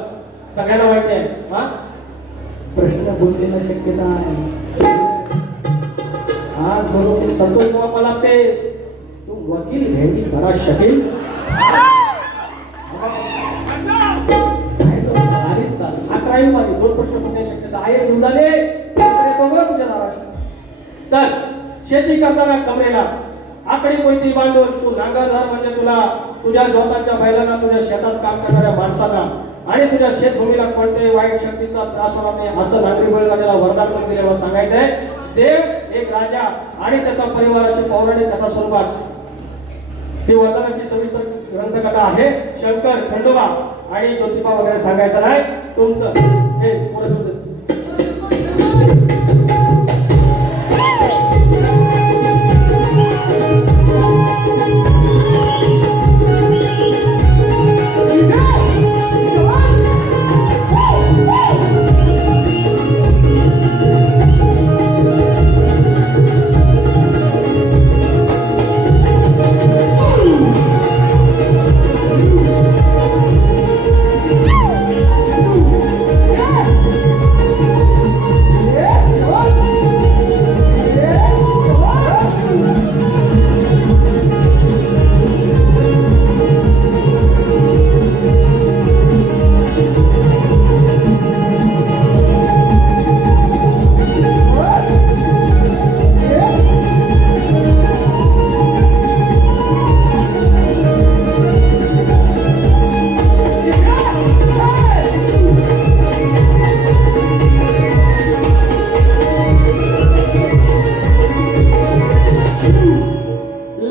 सगळ्यांना माहिती आहे हा प्रश्न बोललेला शक्यता आहे आज बरोबर संतोष बाबा मला ते तू वकील भेंडी करा शकेल 11 उपाधी 2 प्रश्न होण्याची शक्यता आहे. दुधाने बघा तुझ्या दारात. तर शेती करताना कमरेला आकडी कोणती बांधून तू नांगरदार म्हणजे तुला तुझ्या स्वतःच्या बैलांना, तुझ्या शेतात काम करणाऱ्या माणसांना आणि तुझ्या शेतभूमीला कोणत्याही वाईट शक्तीचा त्रास होणार नाही असं नागरी बैलगाड्याला वरदान दिलेलं सांगायचंय. देव एक राजा आणि त्याचा परिवार अशी पौराणिक कथा स्वरूपात ही वरदानाची सविस्तर ग्रंथकथा आहे. शंकर, खंडोबा आणि ज्योतिबा वगैरे सांगायचं नाही. तुमचं हे पुढे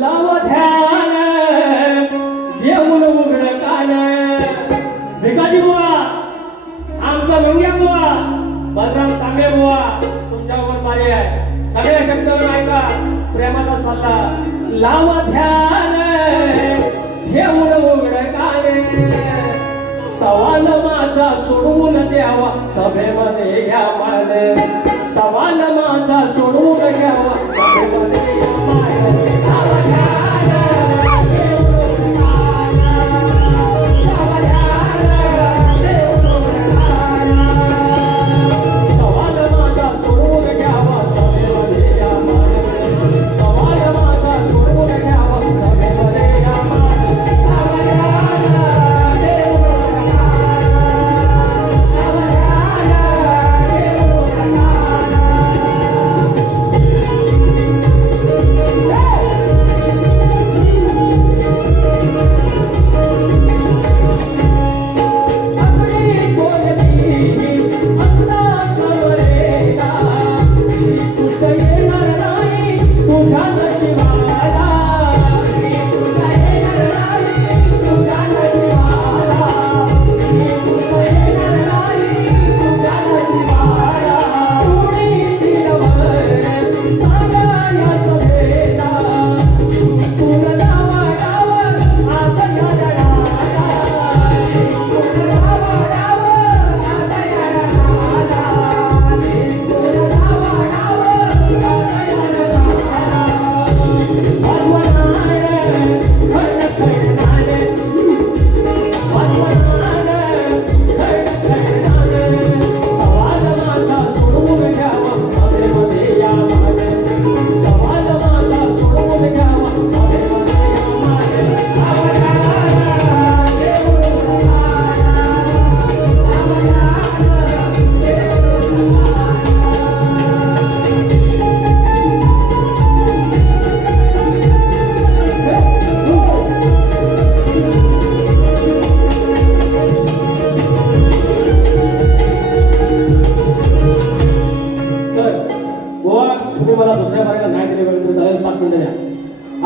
लावा ध्यान घेऊन उघड काने. सवाल माझा सोडवून द्यावा सभेमध्ये या माने. सवाल माझा सोडवून घ्यावा सभेमध्ये या माने. लावा ध्यान घेऊन उघड काने. लावा ध्यान घेऊन उघड काने. सवाल माझा सोडवून घ्यावा सभेमध्ये या माने. सवाल माझा सोडवून घ्यावा सभेमध्ये या माने. लावा ध्यान घेऊन उघड काने. लावा ध्यान घेऊन उघड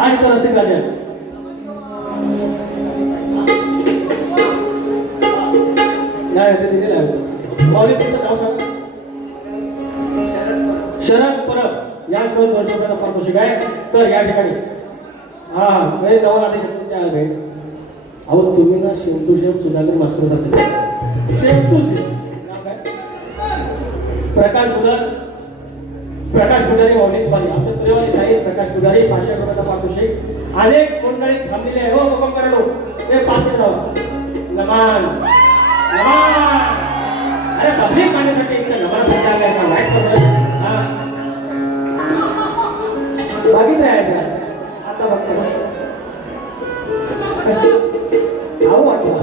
आणि तो रसिक राजा नाही ते दिलेलं आहे. मौलिक तुमचं नाव सांग. शरद परब या स्पर्धेत 200 रुपयाचा पारितोषिक आहे. तर या ठिकाणी हा म्हणजे नवनाथ अहो तुम्ही ना शेम टू शेम सुधाकर मास्टर सारखे शेम टू शेम नाव काय प्रकाश पुजारी मौलिक सॉरी आमचे त्रिवारी साहेब प्रकाश पुजारी 500 रुपयाचा पारितोषिक. अनेक मंडळी थांबलेले आहे. हो हुकम करा लो ते पात्र जाऊ नमान नमान. अरे पब्लिक मानण्यासाठी इतकं नमान विचारलंय का वाईट पडलं हा बघितलं आहे आता बघतो आहो वाटलं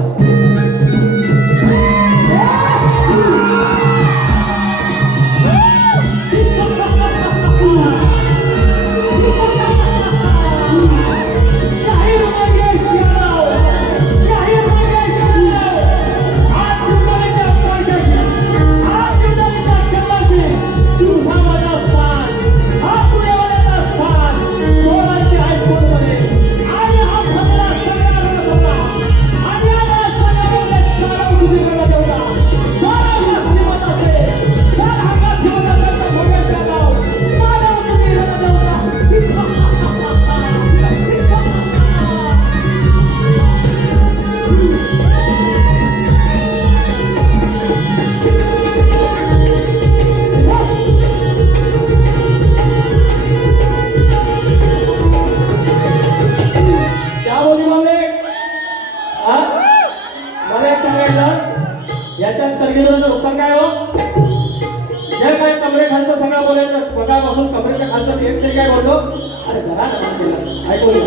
कमरेखालचं सगळं बोलायचं पगापासून कमरेच्या खालचं मी एक तरी काय बोललो अरे जरा नका केलं ऐकून घ्या.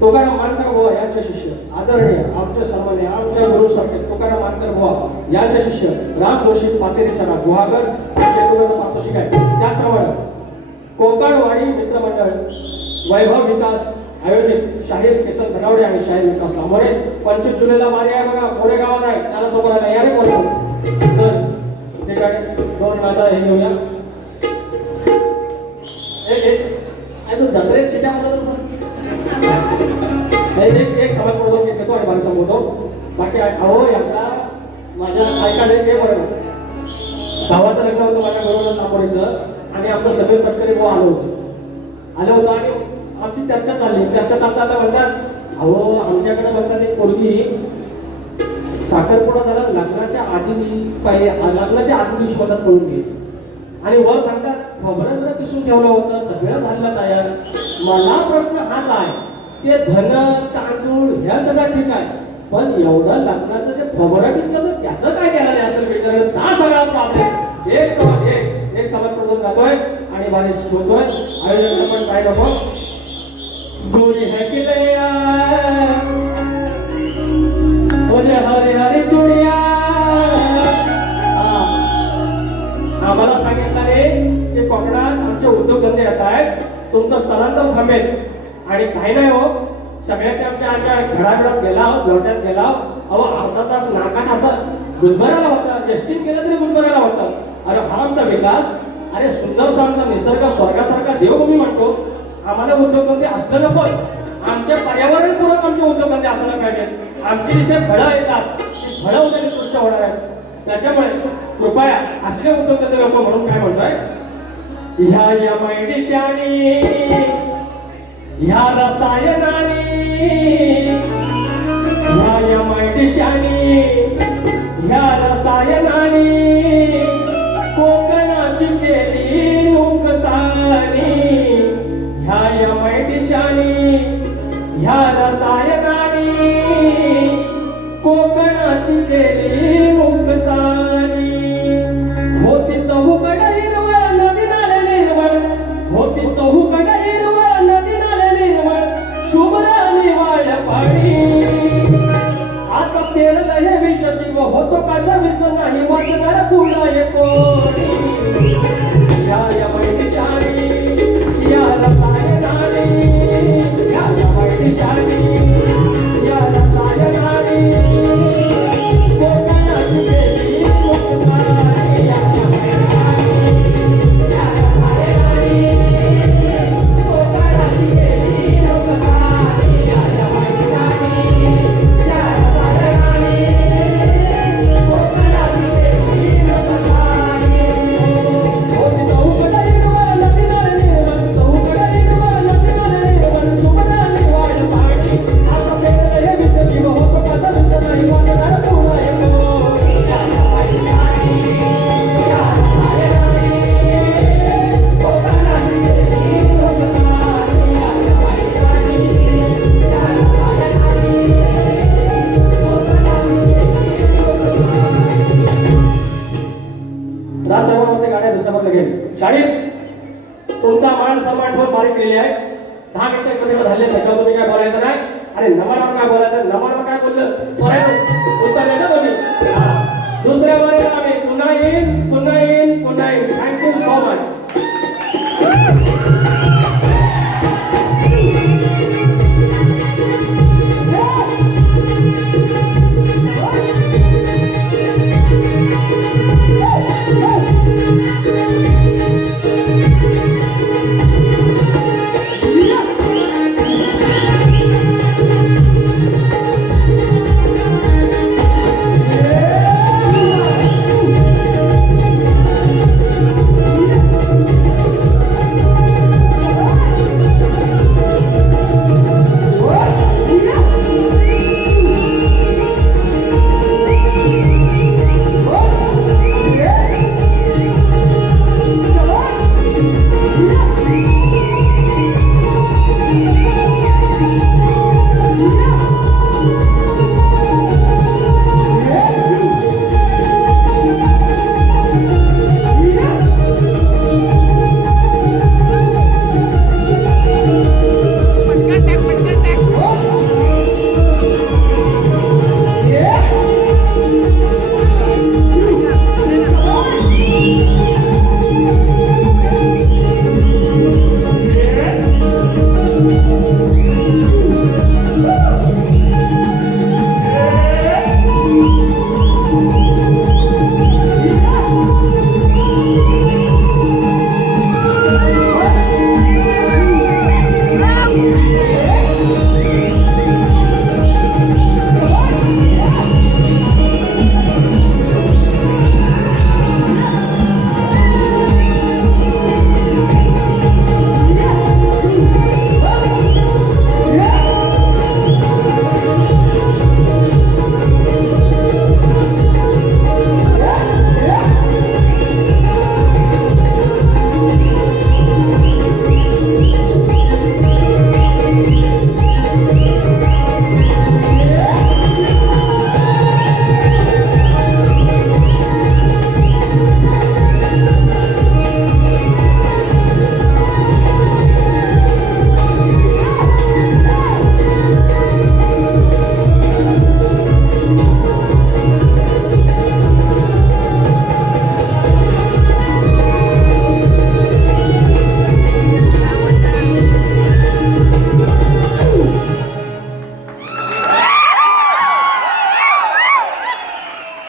तुकाराम मानकर बुवा यांचे शिष्य आदरणीय आमचे सन्मान्य आमच्या गुरुसारखे तुकाराम मानकर बुवा यांचे शिष्य राम जोशी पाचेरी सरा गुहागर शेतकऱ्याचं पातोशी काय त्याप्रमाणे कोकणवाडी मित्रमंडळ वैभव विकास आयोजित शाहीर केतन धनावडे आणि शाहीर विकास लांबोडे 25 जुलैला वारी आहे बघा पुणे गावात आहे त्याला सोबत नाही यारे बोलतो तर ठिकाणी दोन नाता हे घेऊया तू जत्रेत शिट्या एक समाज प्रबोधन घेतो आणि मला सांगतो बाकी अहो याचा माझ्या ऐकायला हे बरं भावाचं लग्न होतं माझ्या बरोबर लांबोडीचं आणि आपलं सगळे तटकरी भाऊ आलं होतं आणि आमची चर्चा चालली चर्चा चालता म्हणतात अहो आमच्याकडे म्हणतात एक पोरगी साखरपुडा झाला लग्नाच्या आधी लग्नाच्या आधी शोधात करून घे आणि वर सांगतात खबरं पिसून ठेवलं होतं सगळं झालं तयार. मला प्रश्न हाच आहे ते धन तांदूळ ह्या सगळं ठीक आहे पण एवढं लग्नाचं जे खबरं दिसलं तर त्याचं काय केलं नाही असं विचार हा सगळा प्रॉब्लेम एक समाज प्रबोधन जातोय आणि बारीक होतोय आयोजन पण काय नको गोरी है कि लया बोले हरे हरे चुडिया आम्हाला सांगितलं रे की कोकणात आमचे उद्योगधंदे येत आहेत तुमचं स्थलांतर थांबेल आणि काही नाही हो सगळ्या त्या आमच्या घराबिडात गेला लोट्यात गेला अहो अर्धा तास नाकात असं गुलबराला होता एसटीन केलं तरी गुलबराला होतं. अरे हा आमचा विकास अरे सुंदरसा आमचा निसर्ग स्वर्गासारखा देवभूमी म्हणतो आम्हाला उद्योगधंदे असलं नको आमचे पर्यावरणपूरक आमचे उद्योगधंदे असलं पाहिजे. आमची जिथे फळं येतात ती फळं उद्या उत्कृष्ट होणार आहेत त्याच्यामुळे कृपया असले उद्योगधंदे लोक म्हणून काय म्हणतोय ह्या मैडिशानी ह्या रसायनानी ह्या मैडिशानी ह्या रसायनानी कोकणाची केली नुकसानी ह्या मैडिशानी ह्या रसायनानी कोकणाची केली नुकसानी होती चहूकड हिरवळ नदी नाले निर्मळ होती चहूकड हिरवळ नदी नाले निर्मळ शुभ्र निवाळ पाणी आता पेरलं हे विष जीव होतो कसा विष नाही वाचणार तुला येतो या मैडिशानी या रसायनानी या मैडिशानी या रसायनानी कोकणाची केली नुकसानी या मैडिशानी या रसायनानी कोकणाची केली नुकसानी या मैडिशानी या रसायनानी कोकणाची केली नुकसानी होती चहूकड हिरवळ नदी नाले निर्मळ चहूकड हिरवळ नदी नाले निर्मळ शुभ्र निवाळ पाणी आता पेरलं हे विष जीव होतो कसा विष नाही वाचणार तुला येतो या मैडिशानी या रसायनानी कोकणाची केली नुकसानी या मैडिशानी या रसायनानी कोकणाची केली नुकसानी. राजसभामध्ये गाड्या दुसऱ्यामध्ये घेईल शाळेत तुमचा मान सन्मान ठेवून बारीक केली आहे 10 मिनिटं एकत्र झाले त्याच्यावर तुम्ही काय बोलायचं नाही अरे नमानावर काय बोलायचं नमानावर काय बोललं उत्तर द्यायचं तुम्ही दुसऱ्या वारीला आम्ही पुन्हा येईन पुन्हा येईन पुन्हा येईन